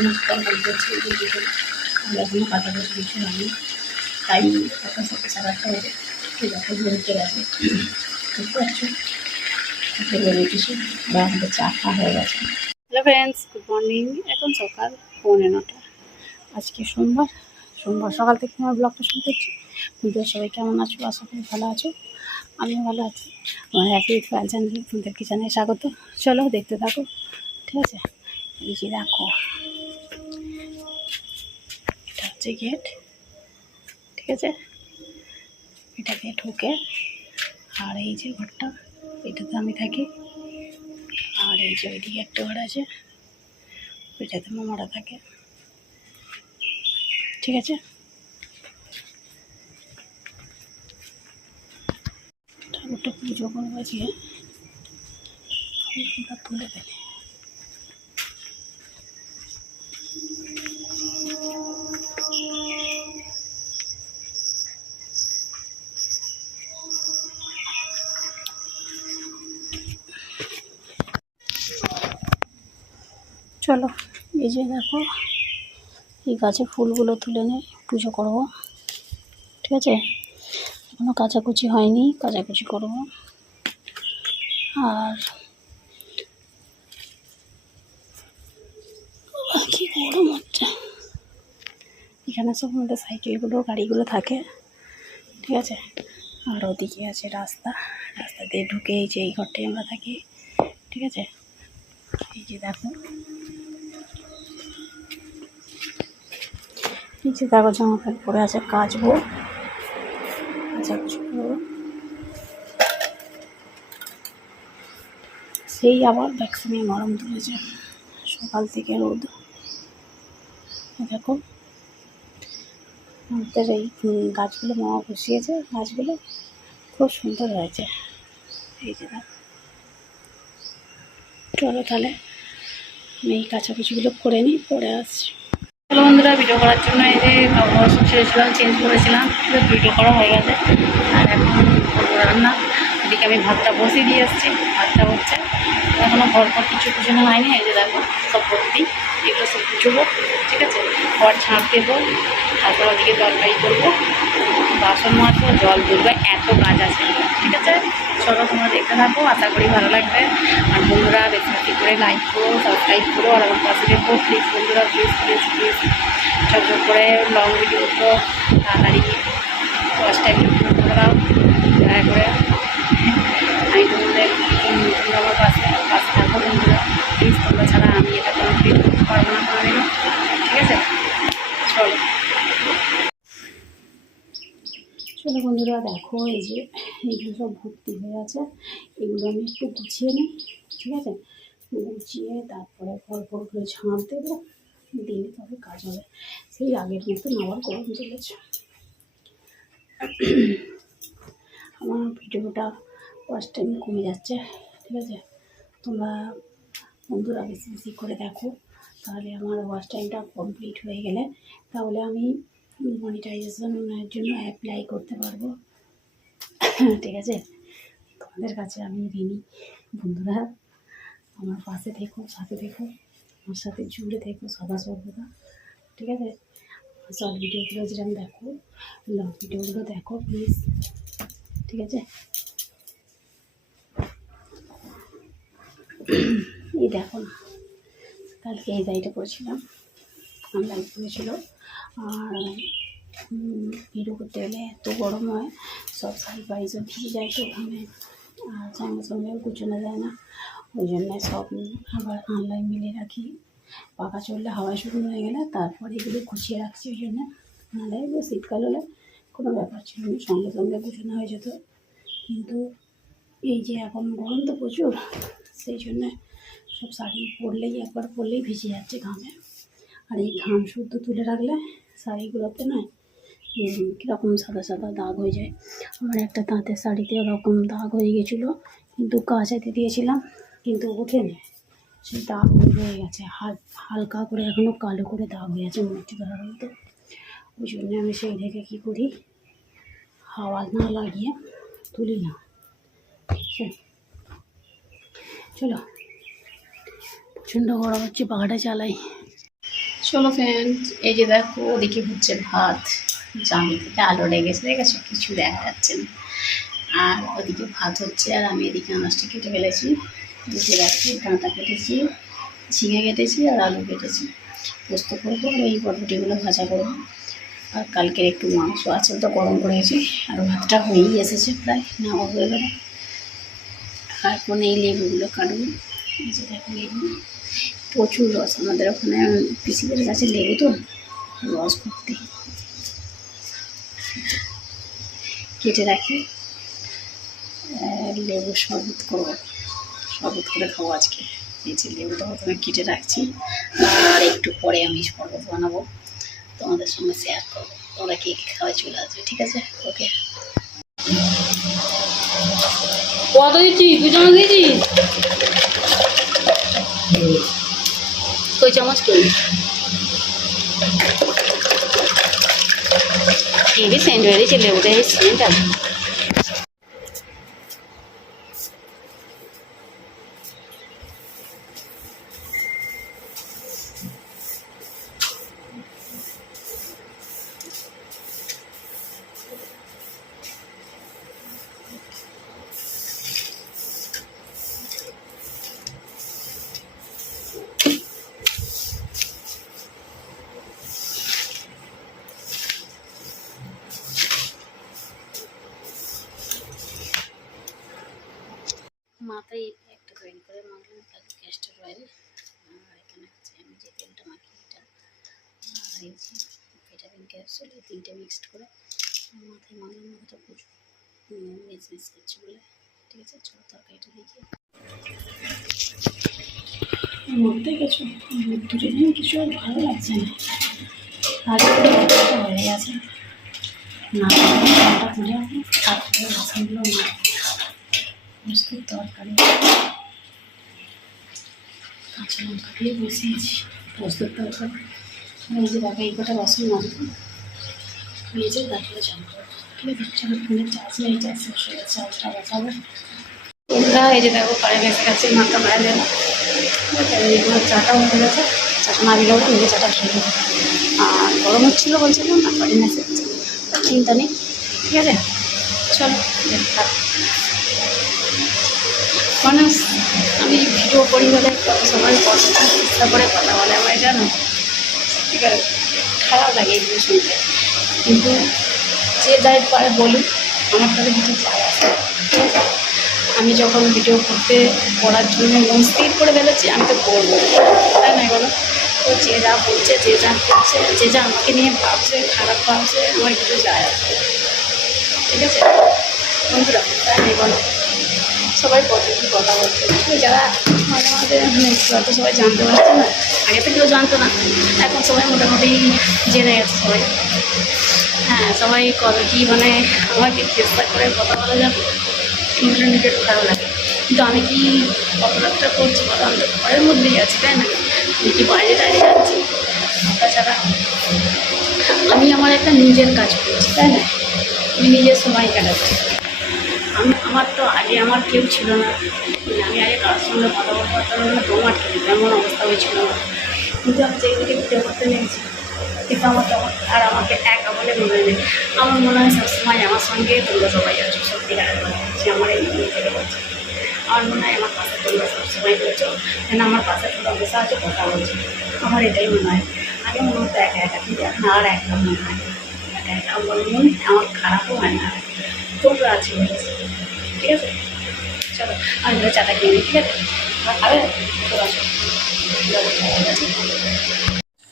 সমস্ত তরকারি করছি এখনো কাছাকাছি কিছু হয়নি, টাইম এখন 7:30 হয়েছে। দেখো ঘুরতে গেছে, বুঝতে পারছো, বেরিয়ে কিছু বা আমাদের চা খাওয়া হয়ে গেছে। Hello friends, good morning. এখন সকাল 9:45। আজকে সোমবার সকাল থেকে আমার ব্লগটা শুরু করছি। তোমরা সবাই কেমন আছো? আশা করি ভালো আছো, আমিও ভালো আছি। আমার হ্যাপি ফাইল চ্যানেলে তোমাদের কিচেনে স্বাগত। চলো দেখতে থাকো, ঠিক আছে। এই যে দেখো, এটা হচ্ছে গেট, ঠিক আছে। এটাকে ঢুকে, আর এই যে ঘরটা, এটাতে আমি থাকি। আর এই যে ওইদিকে একটা ঘর আছে, ওইটাতে মামারা থাকে, ঠিক আছে। ঠাকুরটা পুজো করবো, গিয়ে ফুলটা তুলে দেবে। চলো, এই যে দেখো, এই গাছের ফুলগুলো তুলে নিয়ে পুজো করবো, ঠিক আছে। এখনো কাচাকুচি হয়নি, কাচাকুচি করবো। আর কি গরম হচ্ছে, এখানে সব আমাদের সাইকেলগুলো গাড়িগুলো থাকে, ঠিক আছে। আর ওদিকে আছে রাস্তা, রাস্তা দিয়ে ঢুকে এই যে এই ঘরটায় আমরা থাকি, ঠিক আছে। এই যে দেখো, এই যে দেখো জামা প্যান্ট পরে আছে, কাচবো, কাচাকুচি করবো। সেই আবার ভ্যাকসিনে গরম তুলেছে, সকাল থেকে রোদ। দেখো আমাদের এই গাছগুলো মামা বসিয়েছে, গাছগুলো খুব সুন্দর হয়েছে। এই যে দেখো, চলো তাহলে আমি এই কাছাকুচিগুলো করে নিই, পরে আসছি। হ্যালো বন্ধুরা, ভিডিও করার জন্য এই যে কাপড় সব ছেড়েছিলাম, চেঞ্জ করেছিলাম, ভিডিও করা হয়ে গেছে। আর এখন করবো রান্না। এদিকে আমি ভাতটা বসিয়ে দিয়ে এসেছি, ভাতটা হচ্ছে এখনও ঘরপর কিছু না হয়নি। এই যে দেখো সব ভর্তি, এগুলো সব কুচবো, ঠিক আছে। ঘর ঝাঁপ দেবো, তারপর ওদিকে তরকারি করবো, বাসন মাজবো, জল তুলবে, এত কাজ আছে, ঠিক আছে। চলো তোমরা দেখতে থাকো, আশা করি ভালো লাগবে। আর বন্ধুরা বেশি বেশি করে লাইক করো, সাবস্ক্রাইব করো, আর আমার পাশে দেখো প্লিজ বন্ধুরা, প্লিজ প্লিজ প্লিজ। ঝকঝক করে লং ভিডিওগুলো তাড়াতাড়ি 10টা ভিডিও করে দাও দয়া করে। আমি তোমাদের, তোমরা আমার পাশে থাকো বন্ধুরা, প্লিজ। তোমরা ছাড়া আমি এটা কমপ্লিট করতে পারবো না কোনোদিনও, ঠিক আছে। চলো চলো বন্ধুরা দেখো, এই যে এইগুলো সব ভর্তি হয়ে আছে, এগুলো আমি একটু গুছিয়ে নিই, ঠিক আছে। গুছিয়ে তারপরে পর করে ঝাঁপ দেবো, দিলে তবে কাজ হবে। সেই আগের মতন আবার গরম চলেছে। আমার ভিডিওটা ওয়াচ টাইম কমে যাচ্ছে, ঠিক আছে। তোমরা বন্ধুরা বেশি বেশি করে দেখো, তাহলে আমার ওয়াচ টাইমটা কমপ্লিট হয়ে গেলে তাহলে আমি মনিটাইজেশনের জন্য অ্যাপ্লাই করতে পারবো, ঠিক আছে। তোমাদের কাছে আমি ঋণী বন্ধুরা, আমার পাশে থেকো, সাথে থেকো, আমার সাথে জুড়ে থেকো সদা সর্বদা, ঠিক আছে। শর্ট ভিডিওগুলো যেরকম দেখো, লং ভিডিওগুলো দেখো প্লিজ, ঠিক আছে। এই দেখো না, কালকে এই শাড়িটা পরেছিলাম, অনলাইন করেছিল। আর ভিডিও করতে গেলে এত গরম হয়, সব শাড়ি পাড়ি সব ভিজে যায় তো ওখানে, আর সঙ্গে সঙ্গেও কুচোনো যায় না, ওই জন্য সব আবার অনলাইন মিলে রাখি। পাখা চললে হাওয়া শুরু হয়ে গেলে তারপরে এগুলো গুছিয়ে রাখছি, ওই জন্য। নাহলে শীতকাল হলে কোনো ব্যাপার ছিল না, সঙ্গে সঙ্গে গুছানো হয়ে যেত। কিন্তু এই যে এখন গরম তো প্রচুর, সেই জন্য সব শাড়ি পরলেই একবার পরলেই ভিজে যাচ্ছে ঘামে। আর এই ঘাম শুদ্ধ তুলে রাখলে শাড়িগুলোতে না কীরকম সাদা সাদা দাগ হয়ে যায়। আমার একটা তাঁতের শাড়িতে ওরকম দাগ হয়ে গেছিলো, কিন্তু কাচাতে দিয়েছিলাম কিন্তু ওঠেনি, সেই দাগ হয়ে গেছে, হালকা করে এখনও কালো করে দাগ হয়ে গেছে মরচি ধরার মতো। ওই জন্য আমি সেই থেকে কী করি, হাওয়া না লাগিয়ে তুলি না, চলো। প্রচণ্ড গরম হচ্ছে, পাখাটা চালাই। চলো ফ্রেন্ড, এই যে দেখো ওদিকে হচ্ছে ভাত, জামি থেকে আলো লেগেছে, দেখেছো কিছু দেখা যাচ্ছে না। আর ওদিকে ভাত হচ্ছে, আর আমি এদিকে আনাজটা কেটে ফেলেছি। এদিকে দেখো ডাঁটা কেটেছি, ঝিঙে কেটেছি, আর আলু কেটেছি। পোস্ত করবো, আর এই বরবটিগুলো ভাজা করবো। আর কালকের একটু মাংস আছে, তো গরম করেছি। আর ভাতটা হয়েই এসেছে প্রায়, না হয়ে গেলে। আর কোনো এই লেবুগুলো কাটবো। এই যে দেখো লেবু, প্রচুর রস আমাদের ওখানে, পিসিদের কাছে লেবু তো রস ভর্তি। কেটে রাখি, লেবু শরবত করবো, শরবত করে খাবো আজকে। এই যে লেবুটা প্রথমে কেটে রাখছি, আর একটু পরে আমি শরবত বানাবো, তোমাদের সঙ্গে শেয়ার করবো। তোমরা কে কী খাওয়াই চলে আসবে, ঠিক আছে? ওকে। কত দিচ্ছি? 2 চামচ দিয়েছি। কই চামচ কই? হেভি সেন্ট হয়ে দিয়েছে লেবুটা, হেভি সেন্ট আছে। মাথায় একটা তৈরি করে মাখলাম, তাকে ক্যাস্টার অয়েল। আর এখানে হচ্ছে আমি যে তেলটা মাখি এটা, আর এই যে ভিটামিন ক্যাপসুল, এই 3টে মিক্সড করে মাথায় মাখলাম। মাথাটা প্রচুর মিস করছে বলে, ঠিক আছে? চলো তরকারিটা দেখি। মধ্যে গেছো দূরে নিয়ে কিছু আর ভালো লাগছে না, আগে হয়ে গেছে না, খুলে তারপরে বাসনগুলো না প্রস্তুত। তরকারি কাঁচা লঙ্কা দিয়ে বসিয়েছি, প্রস্তুত তরকারি। এই যে দেখো এই কটা বাসন মাঝে ভেজে তারপরে চাল করবো, ঠিক আছে? চলো, ফোনের চার্জ নেই, চার্জ শেষ হয়ে গেছে, চার্জটা বসাবো। তোমরা এই যে দেখো কারেন্ট এসে গেছে, মাথা বাইরে না, ঠিক আছে? এইগুলো চাটাও হয়ে গেছে, চাটা না দিলেও নিজে চাটা খেয়ে নেবো। আর গরম হচ্ছিলো বলছিলাম না, কারেন্ট এসে গেছে, চিন্তা নেই, ঠিক আছে? চলো দেখা। মানুষ, আমি ভিডিও করি বলে কত সময় ইচ্ছা করে কথা বলে আমার, জানো? ঠিক আছে, খারাপ লাগে এগুলো শুনতে, কিন্তু যে যাই পারে বলুক, আমার তাদের কিছু চাই আছে, ঠিক আছে? আমি যখন ভিডিও করতে করার জন্য মন স্থির করে ফেলেছি, আমি তো করবো, তাই না বলো? তো যে যা বলছে, যে যা করছে, যে যা আমাকে নিয়ে ভাবছে, খারাপ ভাবছে, আমার কিছু যায় আসবে, ঠিক আছে বন্ধুরা? তাই নাই বলো? সবাই পজিটিভ কথা বলছে, যারা মাঝে মাঝে হয়তো সবাই জানতে পারছে না, আগে তো কেউ জানতো না, এখন সবাই মোটামুটি জেনে গেছে সবাই। হ্যাঁ, সবাই কবে কী মানে আমাকে চেষ্টা করে কথা বলা যাবে, শুনলে নিজের ভালো লাগে। কিন্তু আমি কি কতটা করছি বলো? আমি তো ঘরের মধ্যেই আছি, তাই না? আমি কি বাইরে টাইরে যাচ্ছি? তাছাড়া আমি আমার একটা নিজের কাজ করছি, তাই না? আমি নিজের সময় কাটাচ্ছি। আমার তো আগে আমার কেউ ছিল না, আমি আগে কারোর সঙ্গে কথা বলতে পারতাম না, তোমার কেউ তেমন অবস্থা হয়েছিল না। কিন্তু আমি যেই থেকে ভিডিও করতে নিয়েছি, কিন্তু আর আমাকে একা বলে মনে নেই। আমার মনে হয় সবসময় আমার সঙ্গে তোমরা সবাই আছো, সত্যিকারের কথা বলছি, আমার এই থেকে বলছি। আমার মনে হয় আমার পাশে তোমরা সবসময় করছো, কেন আমার পাশে তোমরা বসে আছো, কথা বলছো, আমার এটাই মনে হয়। আগে মনে হতো একা একা, কিন্তু এখন আর একা মনে হয়, একা একা বলে মনে হয়, আমার খারাপও হয় না, তোমরা আছো বলেছি, ঠিক আছে? চলো আমি ধরে চাটা খেয়ে নিই, ঠিক আছে? খাবে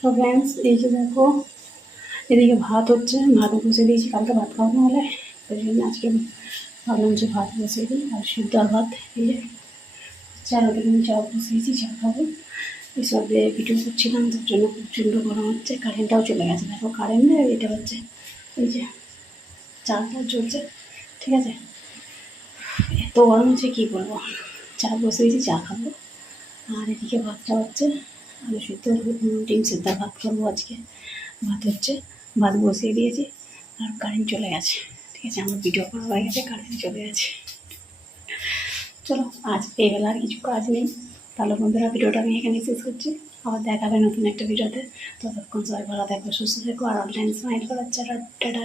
তো ফ্রেন্ডস, এই যে দেখো এদিকে ভাত হচ্ছে, ভাত বসে দিয়েছি, কালকে ভাত খাওয়া না হলে, ওই জন্য আজকে ভাবলাম যে ভাত বসিয়ে দিই। আর সিদ্ধ আর ভাত, এই যে চাল, ওদিকে আমি চা বসিয়েছি, চা খাবো। এসব দিয়ে ভিডিও করছিলাম, তার জন্য প্রচণ্ড গরম হচ্ছে, কারেন্টটাও চলে গেছে। দেখো কারেন্ট নেই, এটা হচ্ছে এই যে চালটা চলছে, ঠিক আছে? এত গরম হচ্ছে কী বলবো। চা বসিয়েছি, চা খাবো। আর এদিকে ভাতটা হচ্ছে, আলু সিদ্ধ, ডিম সিদ্ধ ভাত করবো আজকে। ভাত হচ্ছে, ভাত বসিয়ে দিয়েছি, আর কারেন্ট চলে গেছে, ঠিক আছে? আমার ভিডিও করা হয়ে গেছে, কারেন্ট চলে গেছে। চলো, আজ এই বেলা আর কিছু কাজ নেই, তাহলে বন্ধুরা ভিডিওটা আমি এখানে শেষ করছি। আবার দেখাবে নতুন একটা ভিডিওতে। ততক্ষণ সবাই ভালো থাকবে, সুস্থ থেকো আর অনলাইন স্মাইল করার টাটা।